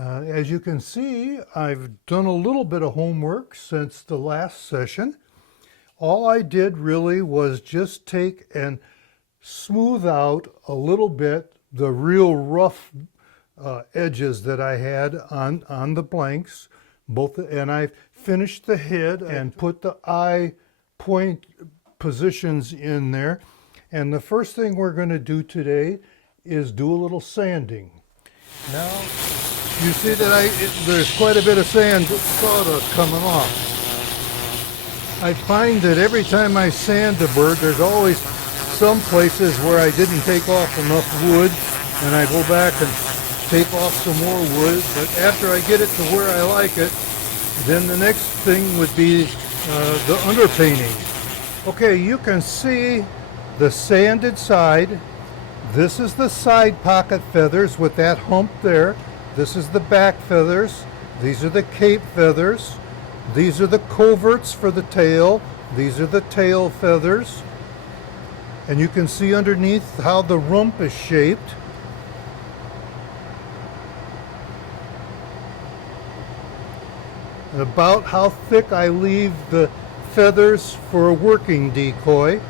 As you can see, I've done a little bit of homework since the last session. All I did really was just take and smooth out a little bit the real rough edges that I had on the blanks. And I finished the head and put the eye point positions in there. And the first thing we're going to do today is do a little sanding. Now, you see that there's quite a bit of sawdust coming off. I find that every time I sand a bird, there's always some places where I didn't take off enough wood, and I go back and take off some more wood. But after I get it to where I like it, then the next thing would be the underpainting. Okay, you can see the sanded side. This is the side pocket feathers with that hump there. This is the back feathers. These are the cape feathers. These are the coverts for the tail. These are the tail feathers. And you can see underneath how the rump is shaped. And about how thick I leave the feathers for a working decoy.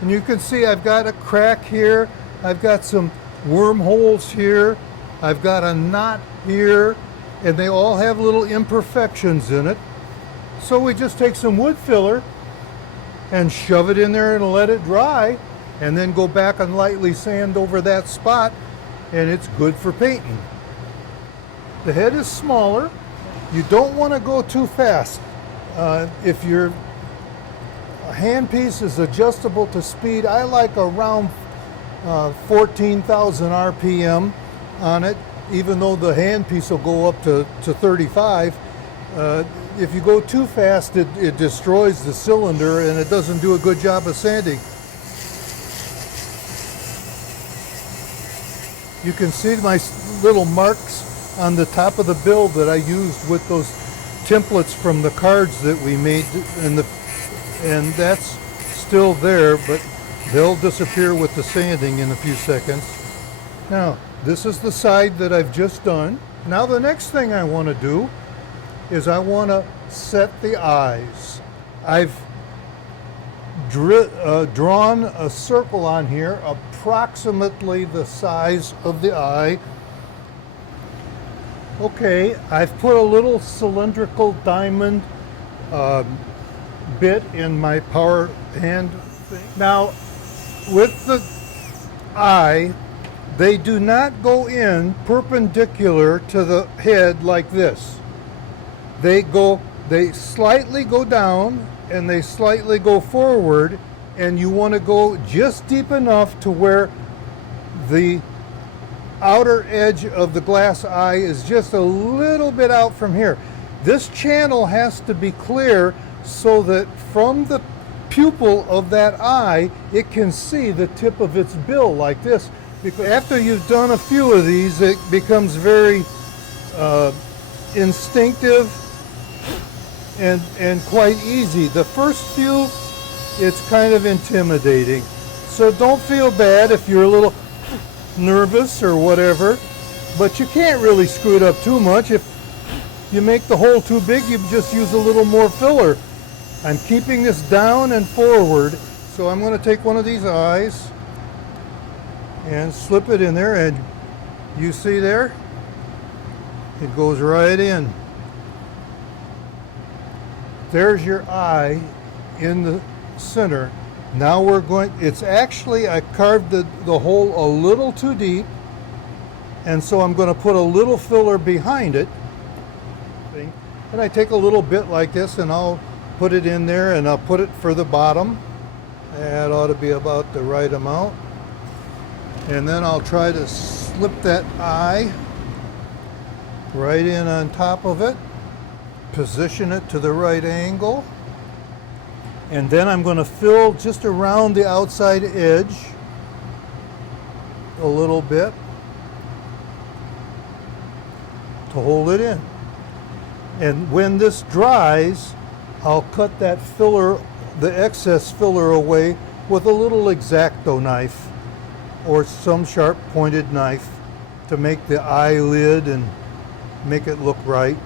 And you can see I've got a crack here. I've got some wormholes here. I've got a knot here. And they all have little imperfections in it. So we just take some wood filler and shove it in there and let it dry. And then go back and lightly sand over that spot. And it's good for painting. The head is smaller. You don't want to go too fast. If your handpiece is adjustable to speed, I like around 14,000 RPM on it, even though the handpiece will go up to 35. If you go too fast, it destroys the cylinder and it doesn't do a good job of sanding. You can see my little marks on the top of the bill that I used with those templates from the cards that we made, and that's still there, but they'll disappear with the sanding in a few seconds. Now, this is the side that I've just done. Now the next thing I want to do is I want to set the eyes. I've drawn a circle on here approximately the size of the eye. Okay, I've put a little cylindrical diamond bit in my power hand thing. Now, with the eye, they do not go in perpendicular to the head like this. They slightly go down and they slightly go forward, and you want to go just deep enough to where the outer edge of the glass eye is just a little bit out from here. This channel has to be clear so that from the pupil of that eye, it can see the tip of its bill like this. Because after you've done a few of these, it becomes very instinctive and quite easy. The first few, it's kind of intimidating. So don't feel bad if you're a little nervous or whatever, but you can't really screw it up too much. If you make the hole too big, you just use a little more filler. I'm keeping this down and forward, so I'm going to take one of these eyes and slip it in there, and you see there, it goes right in. There's your eye in the center. Now we're going, it's actually, I carved the hole a little too deep, and so I'm going to put a little filler behind it. And I take a little bit like this and I'll put it in there, and I'll put it for the bottom. That ought to be about the right amount. And then I'll try to slip that eye right in on top of it, position it to the right angle. And then I'm going to fill just around the outside edge a little bit to hold it in. And when this dries, I'll cut that filler, the excess filler, away with a little X-Acto knife or some sharp pointed knife. to make the eyelid and make it look right.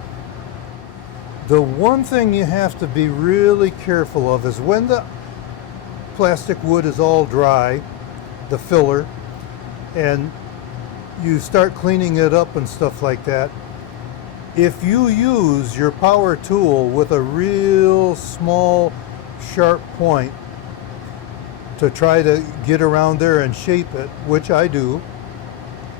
The one thing you have to be really careful of is when the plastic wood is all dry, the filler, and you start cleaning it up and stuff like that, if you use your power tool with a real small sharp point to try to get around there and shape it, which I do,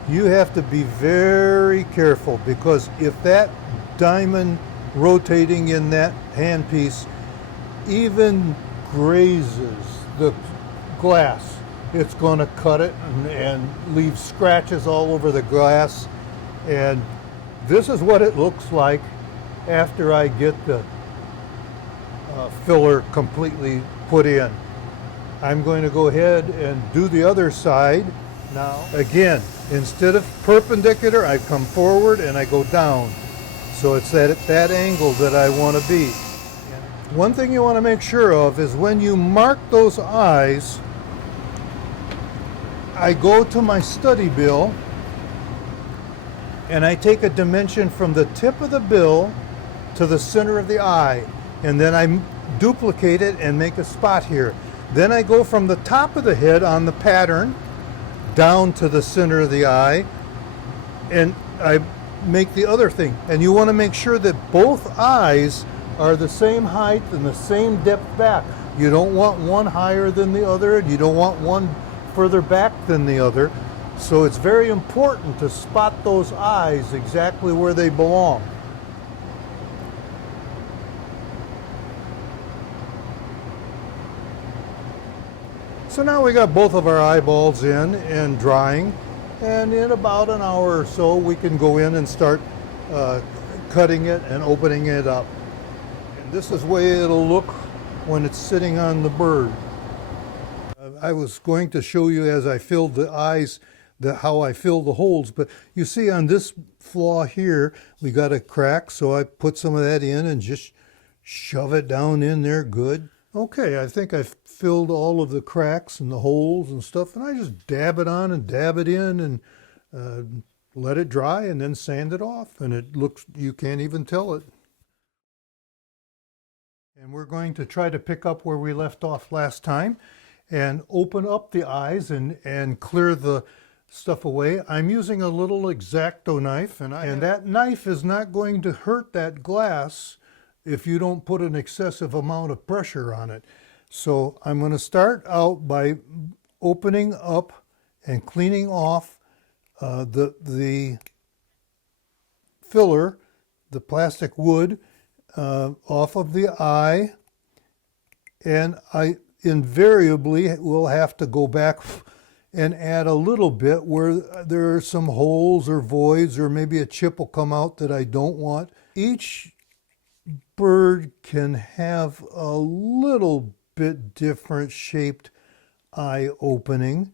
you have to be very careful, because if that diamond rotating in that handpiece even grazes the glass, it's going to cut it and leave scratches all over the glass. And this is what it looks like after I get the filler completely put in. I'm going to go ahead and do the other side now. Again, instead of perpendicular, I come forward and I go down. So it's at that angle that I want to be. One thing you want to make sure of is when you mark those eyes, I go to my study bill and I take a dimension from the tip of the bill to the center of the eye, and then I duplicate it and make a spot here. Then I go from the top of the head on the pattern down to the center of the eye, and I make the other thing. And you want to make sure that both eyes are the same height and the same depth back. You don't want one higher than the other, and you don't want one further back than the other. So it's very important to spot those eyes exactly where they belong. So now we got both of our eyeballs in and drying, and in about an hour or so we can go in and start cutting it and opening it up. And this is the way it'll look when it's sitting on the bird. I was going to show you as I filled the eyes how I fill the holes, but you see on this flaw here we got a crack, so I put some of that in and just shove it down in there good. Okay, I think I've filled all of the cracks and the holes and stuff, and I just dab it on and dab it in and let it dry and then sand it off, and it looks, you can't even tell it. And we're going to try to pick up where we left off last time and open up the eyes and clear the stuff away. I'm using a little X-Acto knife, and that knife is not going to hurt that glass if you don't put an excessive amount of pressure on it. So I'm going to start out by opening up and cleaning off the filler, the plastic wood, off of the eye, and I invariably will have to go back and add a little bit where there are some holes or voids, or maybe a chip will come out that I don't want. Each bird can have a little bit different shaped eye opening,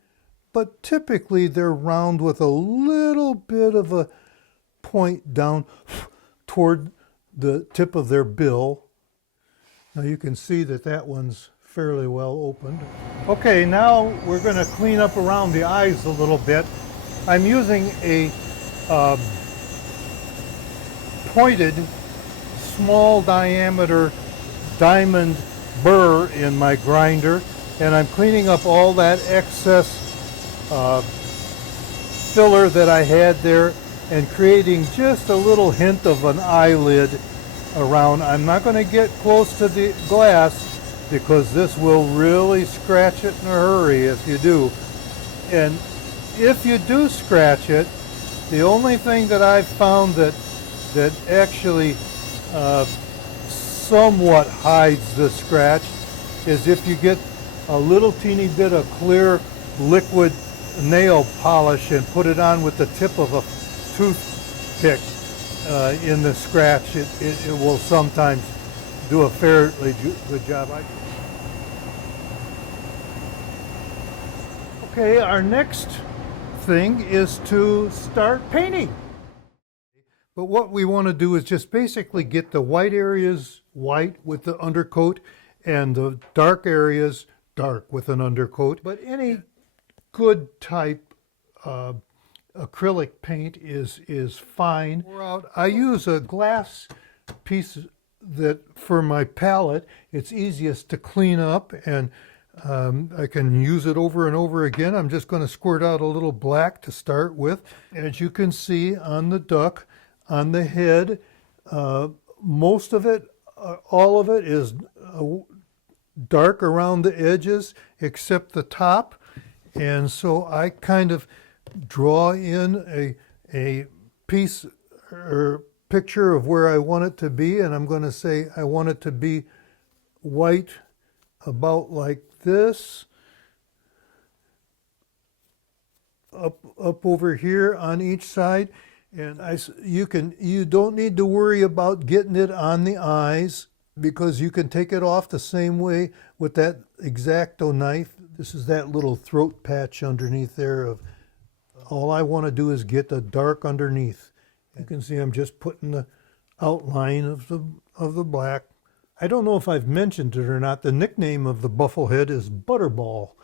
but typically they're round with a little bit of a point down toward the tip of their bill. Now you can see that that one's fairly well opened. Okay, now we're going to clean up around the eyes a little bit. I'm using a pointed, small diameter diamond burr in my grinder, and I'm cleaning up all that excess filler that I had there and creating just a little hint of an eyelid around. I'm not going to get close to the glass because this will really scratch it in a hurry if you do. And if you do scratch it, the only thing that I've found that actually somewhat hides the scratch is if you get a little teeny bit of clear liquid nail polish and put it on with the tip of a toothpick in the scratch, it will sometimes do a fairly good job. Okay, our next thing is to start painting. But what we want to do is just basically get the white areas white with the undercoat and the dark areas dark with an undercoat. But any good type acrylic paint is fine. I use a glass piece that for my palette it's easiest to clean up, and I can use it over and over again. I'm just going to squirt out a little black to start with. As you can see on the duck, on the head, most of it, all of it is dark around the edges except the top. And so I kind of draw in a piece or picture of where I want it to be, and I'm going to say I want it to be white about like this, up over here on each side. And you don't need to worry about getting it on the eyes, because you can take it off the same way with that X-Acto knife. This is that little throat patch underneath there. Of all I want to do is get the dark underneath. You can see I'm just putting the outline of the black. I don't know if I've mentioned it or not. The nickname of the bufflehead is Butterball.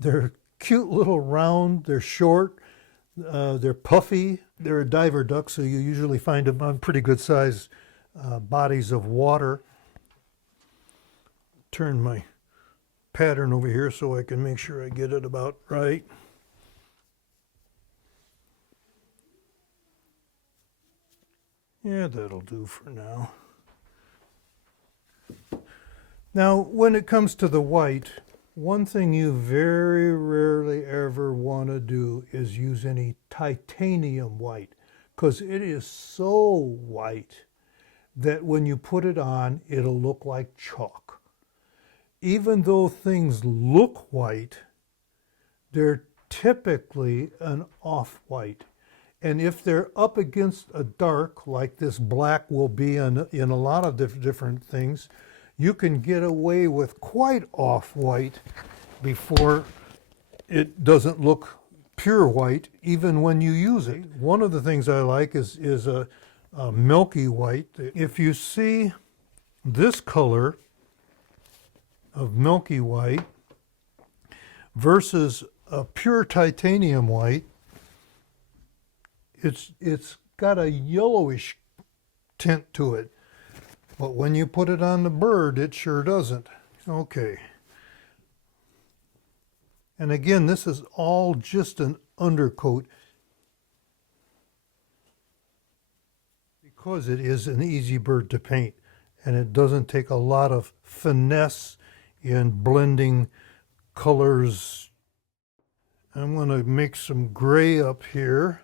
They're cute little round. They're short. They're puffy. They're a diver duck, so you usually find them on pretty good sized bodies of water. Turn my pattern over here so I can make sure I get it about right. Yeah, that'll do for now. Now, when it comes to the white, one thing you very rarely ever want to do is use any titanium white, because it is so white that when you put it on, it'll look like chalk. Even though things look white, they're typically an off-white. And if they're up against a dark, like this black will be in a lot of different things, you can get away with quite off-white before it doesn't look pure white, even when you use it. One of the things I like is a milky white. If you see this color of milky white versus a pure titanium white, it's got a yellowish tint to it, but when you put it on the bird, it sure doesn't. Okay. And again, this is all just an undercoat, because it is an easy bird to paint, and it doesn't take a lot of finesse in blending colors. I'm going to make some gray up here.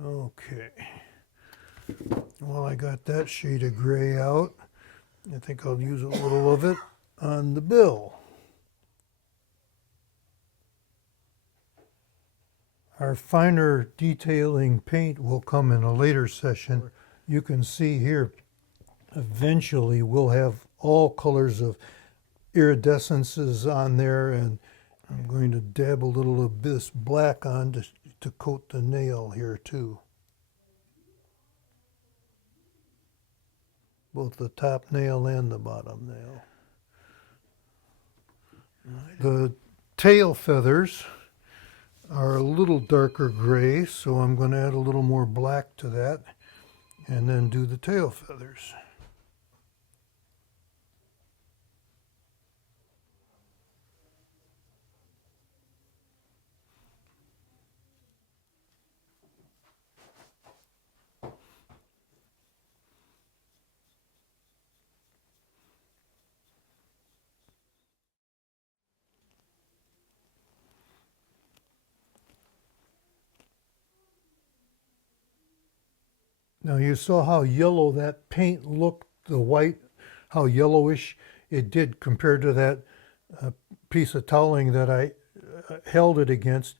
Okay, well, I got that shade of gray out. I think I'll use a little of it on the bill. Our finer detailing paint will come in a later session. You can see here, eventually we'll have all colors of iridescences on there, and I'm going to dab a little of this black on to coat the nail here too. Both the top nail and the bottom nail. The tail feathers are a little darker gray, so I'm going to add a little more black to that and then do the tail feathers. Now you saw how yellow that paint looked, the white, how yellowish it did compared to that piece of toweling that I held it against.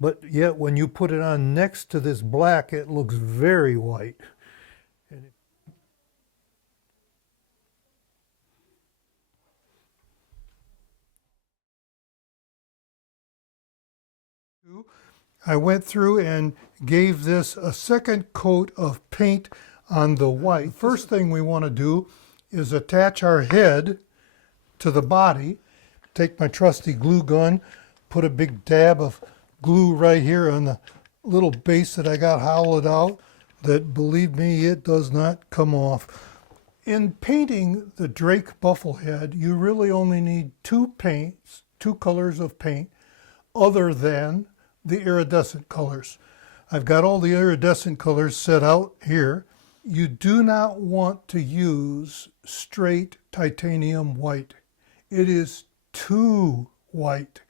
But yet when you put it on next to this black, it looks very white. I went through and gave this a second coat of paint on the white. First thing we want to do is attach our head to the body. Take my trusty glue gun, put a big dab of glue right here on the little base that I got hollowed out, that, believe me, it does not come off. In painting the Drake bufflehead, you really only need two colors of paint other than the iridescent colors. I've got all the iridescent colors set out here. You do not want to use straight titanium white. It is too white,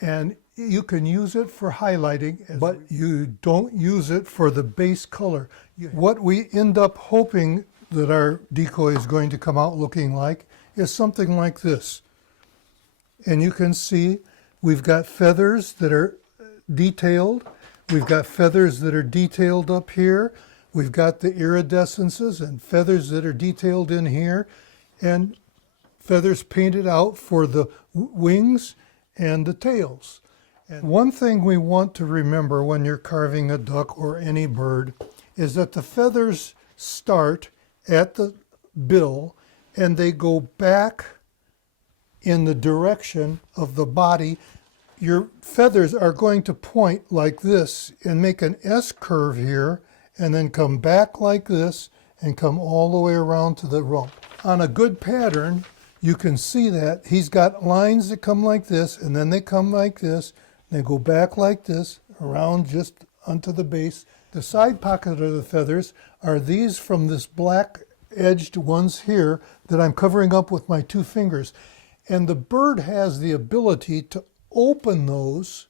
and you can use it for highlighting, but you don't use it for the base color. What we end up hoping that our decoy is going to come out looking like is something like this. And you can see we've got feathers that are detailed. We've got feathers that are detailed up here. We've got the iridescences and feathers that are detailed in here, and feathers painted out for the wings and the tails. And one thing we want to remember when you're carving a duck or any bird is that the feathers start at the bill and they go back in the direction of the body. Your feathers are going to point like this and make an S curve here and then come back like this and come all the way around to the rump. On a good pattern, you can see that he's got lines that come like this, and then they come like this, and they go back like this, around just onto the base. The side pocket of the feathers are these from this black edged ones here that I'm covering up with my two fingers. And the bird has the ability to open those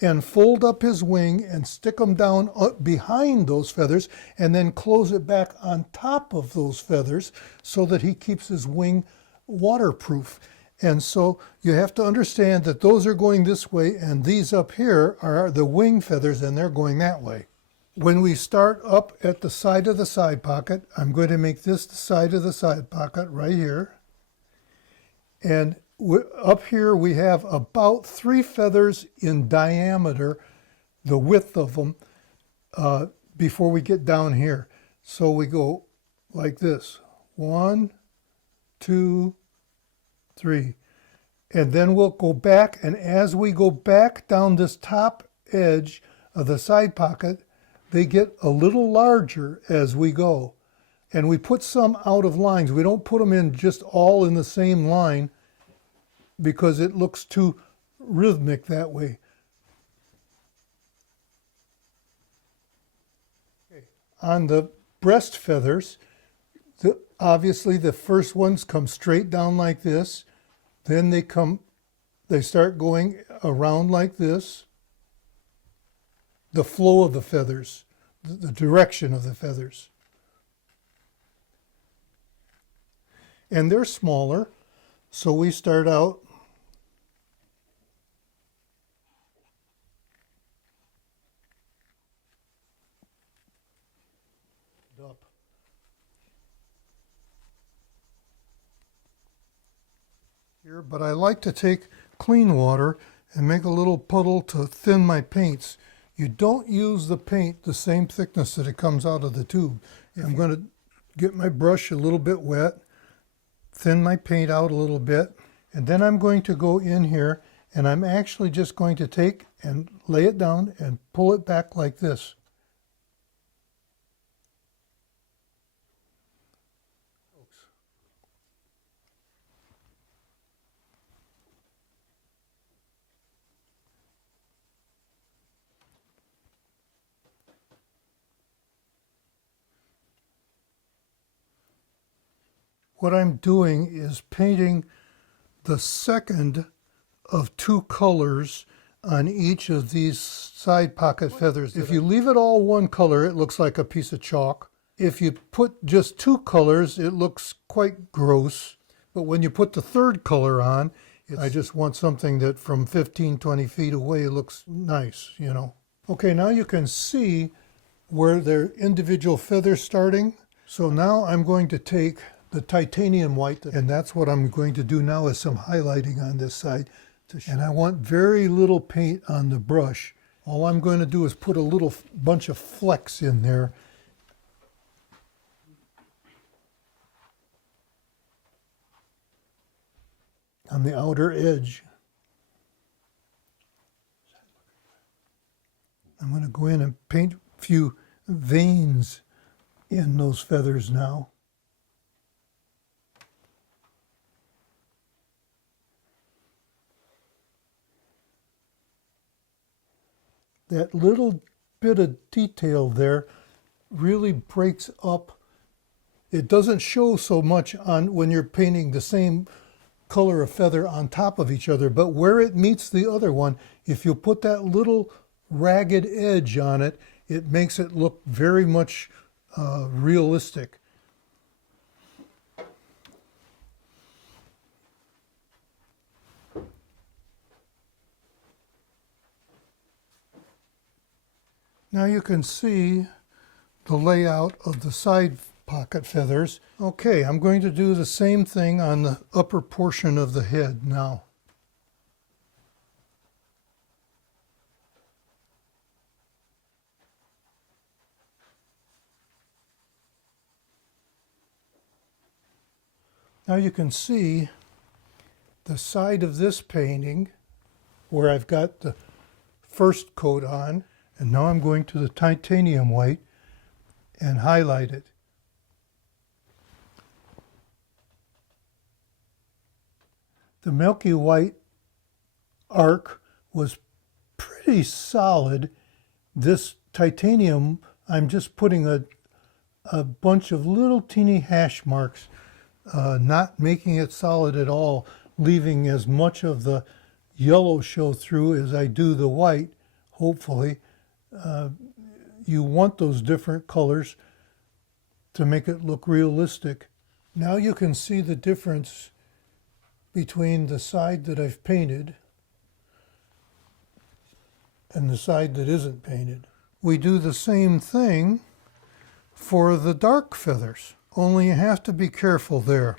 and fold up his wing and stick them down behind those feathers and then close it back on top of those feathers so that he keeps his wing waterproof. And so you have to understand that those are going this way and these up here are the wing feathers and they're going that way. When we start up at the side of the side pocket, I'm going to make this the side of the side pocket right here. And up here we have about 3 feathers in diameter, the width of them, before we get down here. So we go like this, 1, 2, 3. And then we'll go back, and as we go back down this top edge of the side pocket, they get a little larger as we go. And we put some out of lines. We don't put them in just all in the same line because it looks too rhythmic that way. Okay. On the breast feathers, obviously the first ones come straight down like this. Then they start going around like this. The flow of the feathers, the direction of the feathers. And they're smaller, so we start out up. Here, but I like to take clean water and make a little puddle to thin my paints. You don't use the paint the same thickness that it comes out of the tube. I'm going to get my brush a little bit wet, thin my paint out a little bit, and then I'm going to go in here and I'm actually just going to take and lay it down and pull it back like this. What I'm doing is painting the second of 2 colors on each of these side pocket feathers. If you leave it all one color, it looks like a piece of chalk. If you put just 2 colors, it looks quite gross. But when you put the third color on, I just want something that from 15, 20 feet away looks nice, you know. Okay, now you can see where their individual feathers starting. So now I'm going to take the titanium white, and that's what I'm going to do now, is some highlighting on this side. And I want very little paint on the brush. All I'm going to do is put a little bunch of flecks in there. on the outer edge. I'm going to go in and paint a few veins in those feathers now. That little bit of detail there really breaks up. It doesn't show so much on when you're painting the same color of feather on top of each other, but where it meets the other one, if you put that little ragged edge on it, it makes it look very much realistic. Now you can see the layout of the side pocket feathers. Okay, I'm going to do the same thing on the upper portion of the head now. Now you can see the side of this painting where I've got the first coat on, and now I'm going to the titanium white and highlight it. The milky white arc was pretty solid. This titanium, I'm just putting a bunch of little teeny hash marks, not making it solid at all, leaving as much of the yellow show through as I do the white, hopefully. You want those different colors to make it look realistic. Now you can see the difference between the side that I've painted and the side that isn't painted. We do the same thing for the dark feathers, only you have to be careful there.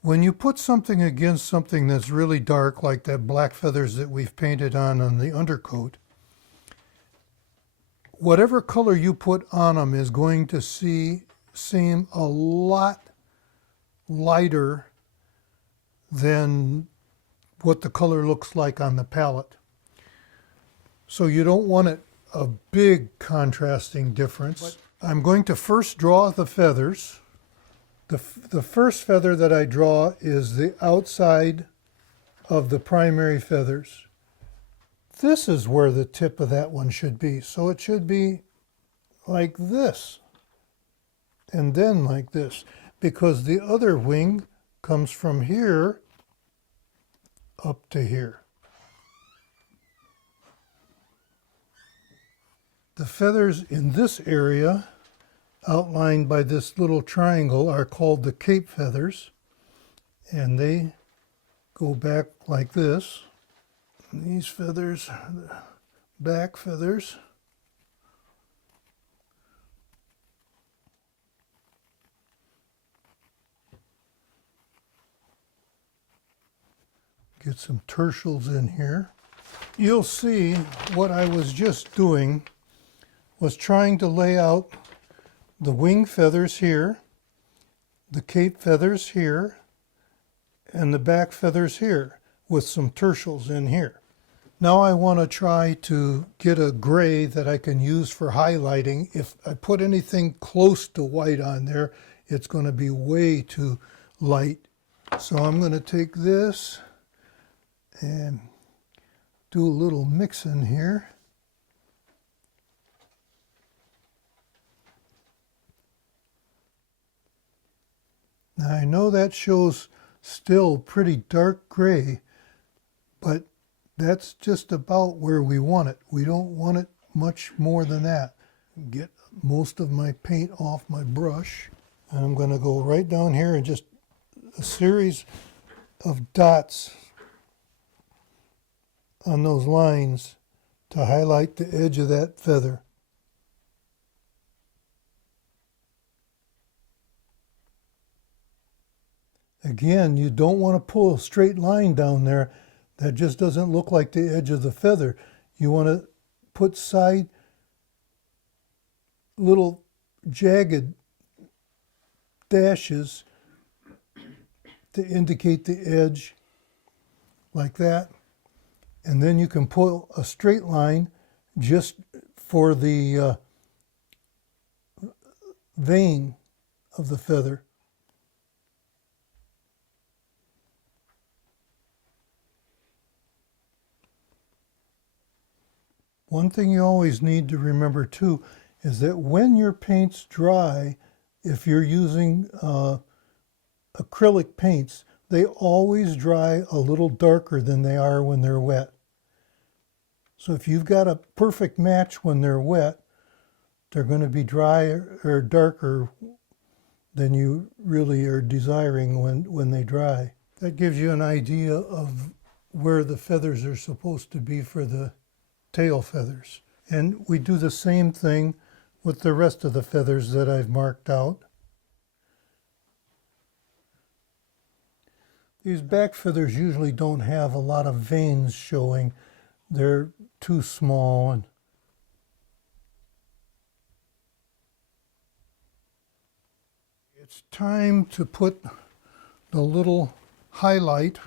When you put something against something that's really dark, like that black feathers that we've painted on the undercoat, whatever color you put on them is going to seem a lot lighter than what the color looks like on the palette. So you don't want it a big contrasting difference. But I'm going to first draw the feathers. The first feather that I draw is the outside of the primary feathers. This is where the tip of that one should be. So it should be like this, and then like this, because the other wing comes from here up to here. The feathers in this area, outlined by this little triangle, are called the cape feathers, and they go back like this. And these feathers, the back feathers, get some tertials in here. You'll see what I was just doing was trying to lay out the wing feathers here, the cape feathers here, and the back feathers here with some tertials in here. Now I want to try to get a gray that I can use for highlighting. If I put anything close to white on there, it's going to be way too light. So I'm going to take this and do a little mixing here. Now I know that shows still pretty dark gray, but that's just about where we want it. We don't want it much more than that. Get most of my paint off my brush. And I'm going to go right down here and just a series of dots on those lines to highlight the edge of that feather. Again, you don't want to pull a straight line down there. That just doesn't look like the edge of the feather. You want to put side little jagged dashes to indicate the edge like that. And then you can pull a straight line just for the vein of the feather. One thing you always need to remember too is that when your paints dry, if you're using acrylic paints, they always dry a little darker than they are when they're wet. So if you've got a perfect match when they're wet, they're going to be drier or darker than you really are desiring when they dry. That gives you an idea of where the feathers are supposed to be for the tail feathers. And we do the same thing with the rest of the feathers that I've marked out. These back feathers usually don't have a lot of veins showing. They're too small. And it's time to put the little highlight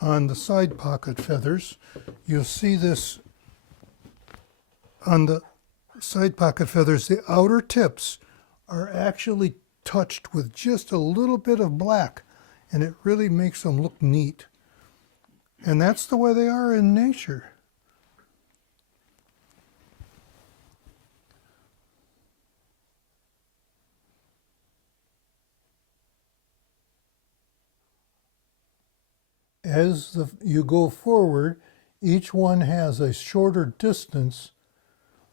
on the side pocket feathers. You'll see this on the side pocket feathers. The outer tips are actually touched with just a little bit of black, and it really makes them look neat. And that's the way they are in nature. As you go forward, each one has a shorter distance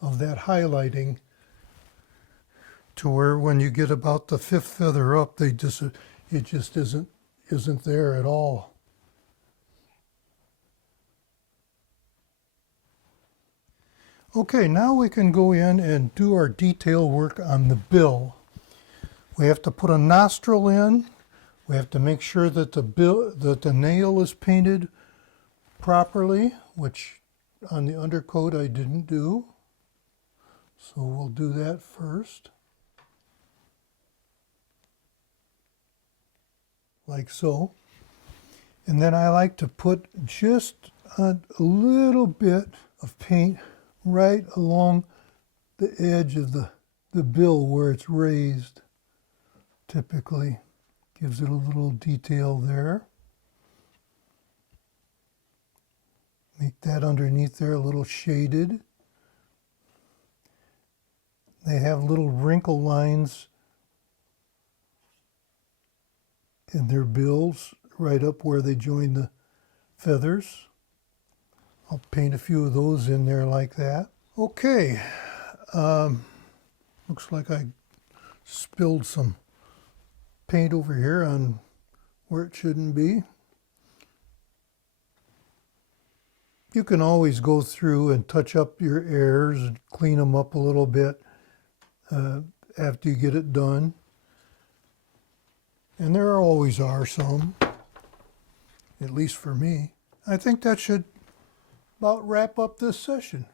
of that highlighting to where when you get about the fifth feather up, it just isn't there at all. Okay, now we can go in and do our detail work on the bill. We have to put a nostril in. We have to make sure that the nail is painted properly, which on the undercoat I didn't do. So we'll do that first. Like so. And then I like to put just a little bit of paint right along the edge of the bill where it's raised. Typically gives it a little detail there. Make that underneath there a little shaded. They have little wrinkle lines in their bills right up where they join the feathers. I'll paint a few of those in there like that. Okay, looks like I spilled some paint over here on where it shouldn't be. You can always go through and touch up your errors and clean them up a little bit after you get it done. And there always are some, at least for me. I think that should about wrap up this session.